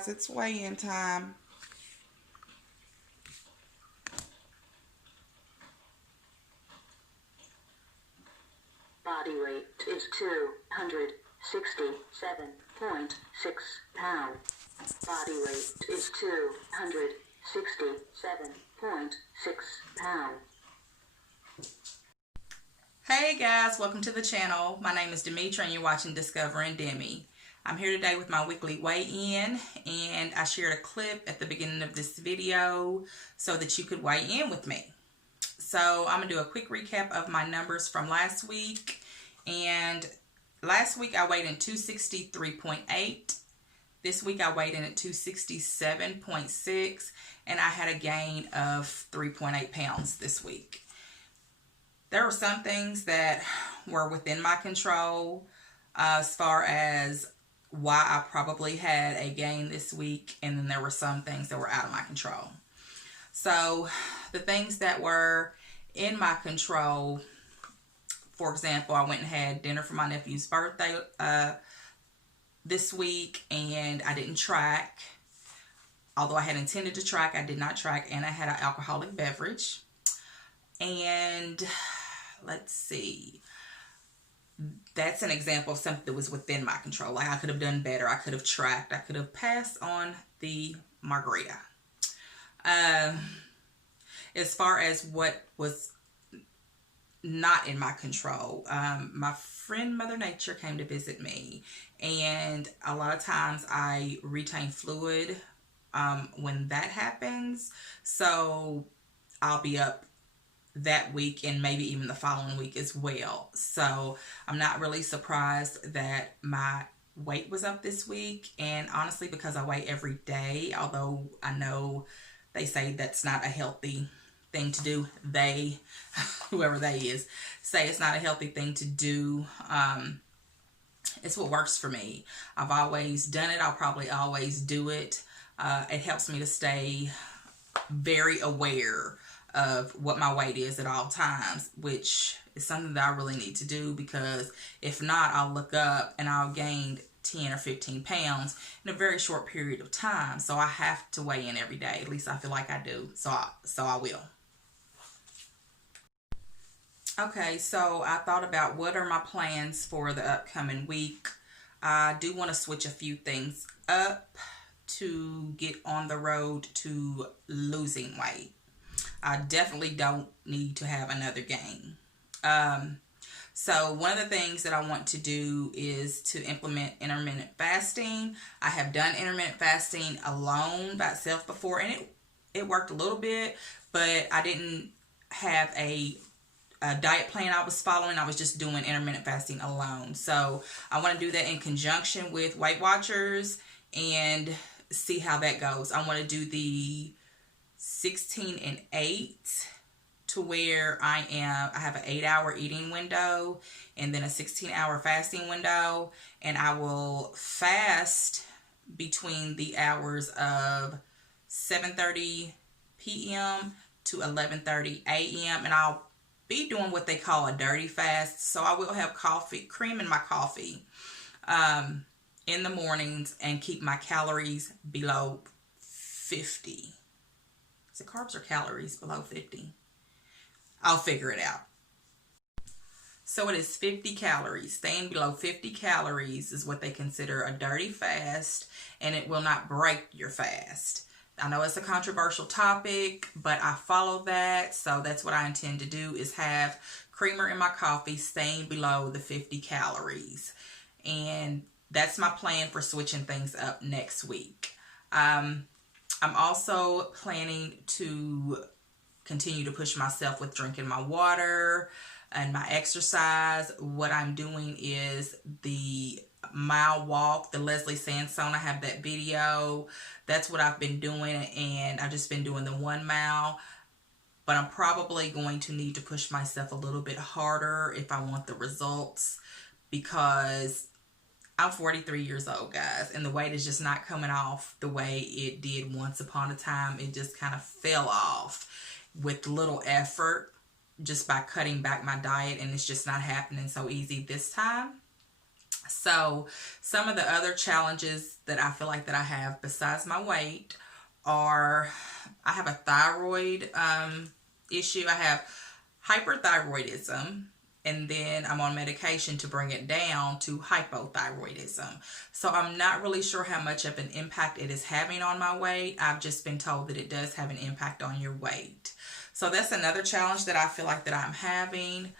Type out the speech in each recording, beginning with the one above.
guys, it's weigh-in time. Body weight is 267.6 pounds. Body weight is 267.6 pounds. Hey guys, welcome to the channel. My name is Demetra and you're watching Discovering Demi. I'm here today with my weekly weigh-in, and I shared a clip at the beginning of this video so that you could weigh in with me. So I'm going to do a quick recap of my numbers from last week. And last week I weighed in 263.8. This week I weighed in at 267.6, and I had a gain of 3.8 pounds this week. There were some things that were within my control as far as why I probably had a gain this week, and then there were some things that were out of my control. So the things that were in my control, for example, I went and had dinner for my nephew's birthday this week, and I didn't track. Although I had intended to track, I did not track, and I had an alcoholic beverage. And let's see, that's an example of something that was within my control. Like, I could have done better. I could have tracked. I could have passed on the margarita. As far as what was not in my control, my friend Mother Nature came to visit me, and a lot of times I retain fluid when that happens. So I'll be up that week and maybe even the following week as well. So I'm not really surprised that my weight was up this week. And honestly, because I weigh every day, although I know they say that's not a healthy thing to do, they, whoever they is, say it's not a healthy thing to do. It's what works for me. I've always done it. I'll probably always do it. It helps me to stay very aware of what my weight is at all times, which is something that I really need to do, because if not, I'll look up and I'll gain 10 or 15 pounds in a very short period of time. So I have to weigh in every day. At least I feel like I do. So I will. Okay, so I thought about what are my plans for the upcoming week. I do want to switch a few things up to get on the road to losing weight. I definitely don't need to have another gain. So one of the things that I want to do is to implement intermittent fasting. I have done intermittent fasting alone by itself before, and it worked a little bit, but I didn't have a diet plan I was following. I was just doing intermittent fasting alone. So I want to do that in conjunction with Weight Watchers and see how that goes. I want to do the 16 and 8 to where I have an 8-hour eating window and then a 16-hour fasting window, and I will fast between the hours of 7:30 p.m. to 11:30 a.m. and I'll be doing what they call a dirty fast. So I will have coffee, cream in my coffee in the mornings, and keep my calories below 50. Is it carbs or calories below 50? I'll figure it out. So it is 50 calories. Staying below 50 calories is what they consider a dirty fast, and it will not break your fast. I know it's a controversial topic, but I follow that. So that's what I intend to do, is have creamer in my coffee, staying below the 50 calories. And that's my plan for switching things up next week. I'm also planning to continue to push myself with drinking my water and my exercise. What I'm doing is the mile walk, the Leslie Sansone. I have that video. That's what I've been doing, and I've just been doing the 1 mile. But I'm probably going to need to push myself a little bit harder if I want the results, because I'm 43 years old, guys, and the weight is just not coming off the way it did once upon a time. It just kind of fell off with little effort just by cutting back my diet, and it's just not happening so easy this time. So some of the other challenges that I feel like that I have besides my weight are, I have a thyroid issue. I have hyperthyroidism, and then I'm on medication to bring it down to hypothyroidism. So I'm not really sure how much of an impact it is having on my weight. I've just been told that it does have an impact on your weight. So that's another challenge that I feel like that I'm having.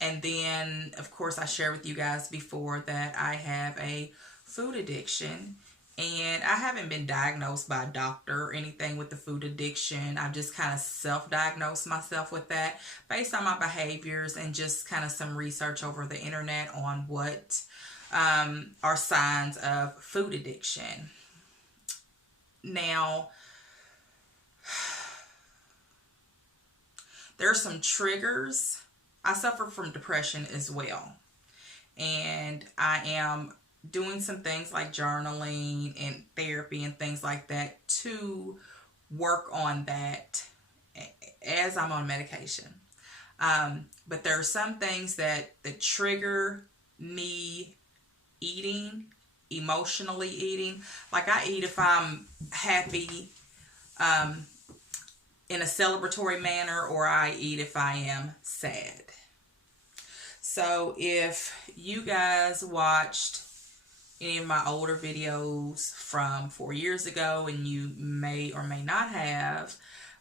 And then, of course, I shared with you guys before that I have a food addiction. And I haven't been diagnosed by a doctor or anything with the food addiction. I've just kind of self-diagnosed myself with that based on my behaviors and just kind of some research over the internet on what are signs of food addiction. Now, there are some triggers. I suffer from depression as well. And I am doing some things like journaling and therapy and things like that to work on that as I'm on medication. But there are some things that trigger me eating, emotionally eating. Like I eat if I'm happy in a celebratory manner, or I eat if I am sad. So if you guys watched any of my older videos from 4 years ago, and you may or may not have,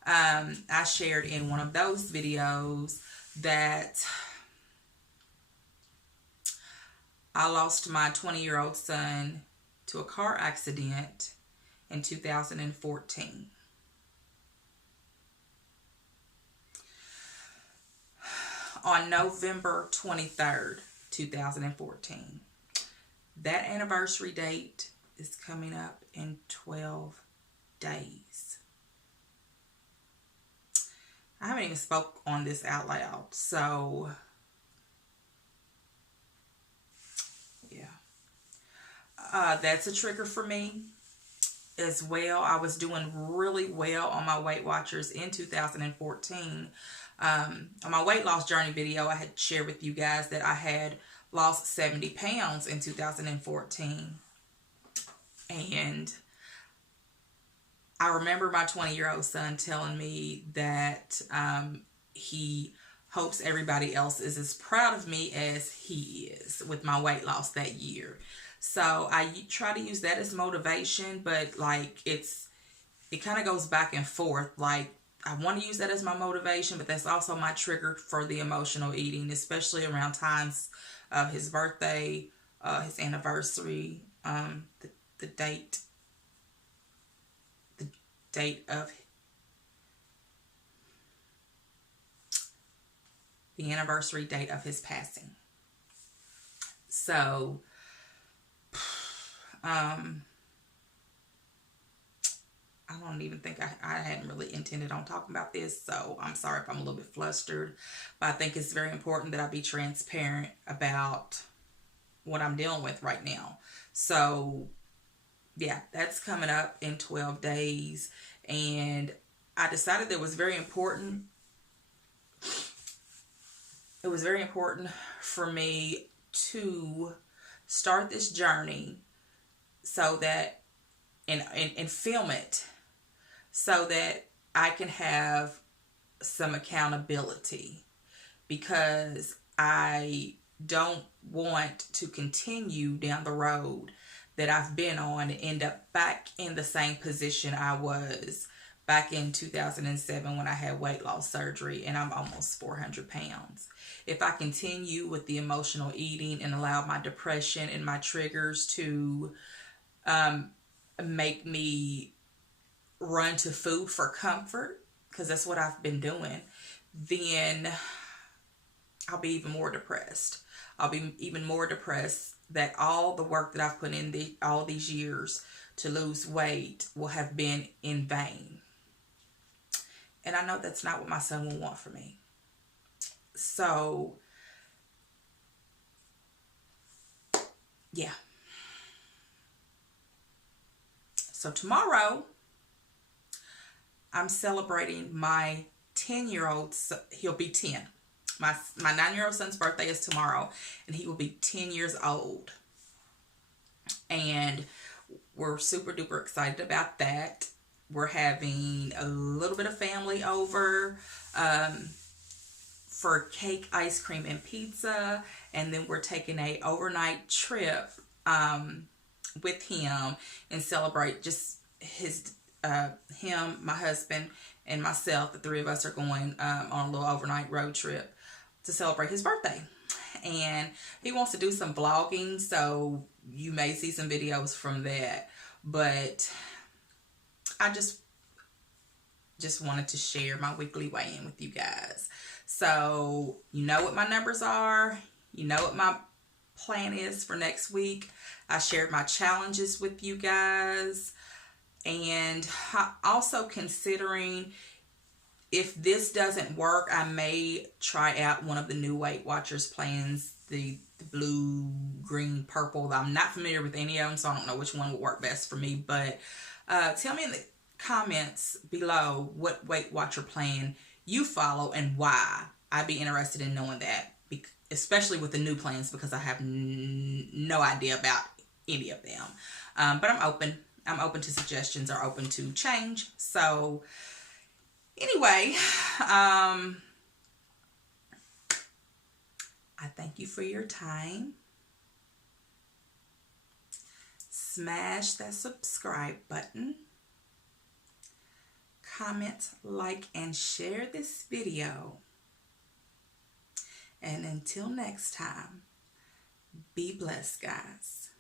I shared in one of those videos that I lost my 20-year-old son to a car accident in 2014. On November 23rd, 2014. That anniversary date is coming up in 12 days. I haven't even spoke on this out loud, so yeah. That's a trigger for me as well. I was doing really well on my Weight Watchers in 2014. On my weight loss journey video, I had shared with you guys that I had lost 70 pounds in 2014. And I remember my 20-year-old son telling me that he hopes everybody else is as proud of me as he is with my weight loss that year. So I try to use that as motivation, but like it kind of goes back and forth. Like I want to use that as my motivation, but that's also my trigger for the emotional eating, especially around times of his birthday, his anniversary, the date of the anniversary date of his passing. So, I don't even think I hadn't really intended on talking about this, so I'm sorry if I'm a little bit flustered, but I think it's very important that I be transparent about what I'm dealing with right now. So, yeah, that's coming up in 12 days, and I decided that it was very important. It was very important for me to start this journey so that, and film it, so that I can have some accountability, because I don't want to continue down the road that I've been on and end up back in the same position I was back in 2007 when I had weight loss surgery and I'm almost 400 pounds. If I continue with the emotional eating and allow my depression and my triggers to make me run to food for comfort, because that's what I've been doing, then I'll be even more depressed. I'll be even more depressed that all the work that I've put in all these years to lose weight will have been in vain. And I know that's not what my son will want for me. So, yeah. So tomorrow, I'm celebrating my 10-year-old, he'll be 10 My 9-year-old son's birthday is tomorrow, and he will be 10 years old. And we're super duper excited about that. We're having a little bit of family over for cake, ice cream, and pizza. And then we're taking a overnight trip with him and celebrate just him, my husband, and myself. The three of us are going on a little overnight road trip to celebrate his birthday. And he wants to do some vlogging, so you may see some videos from that. But I just wanted to share my weekly weigh-in with you guys. So you know what my numbers are. You know what my plan is for next week. I shared my challenges with you guys. And also considering, if this doesn't work, I may try out one of the new Weight Watchers plans, the blue, green, purple. I'm not familiar with any of them, so I don't know which one will work best for me. But tell me in the comments below what Weight Watcher plan you follow and why. I'd be interested in knowing that, especially with the new plans, because I have no idea about any of them. But I'm open. I'm open to suggestions or open to change. So anyway, I thank you for your time. Smash that subscribe button. Comment, like, and share this video. And until next time, be blessed, guys.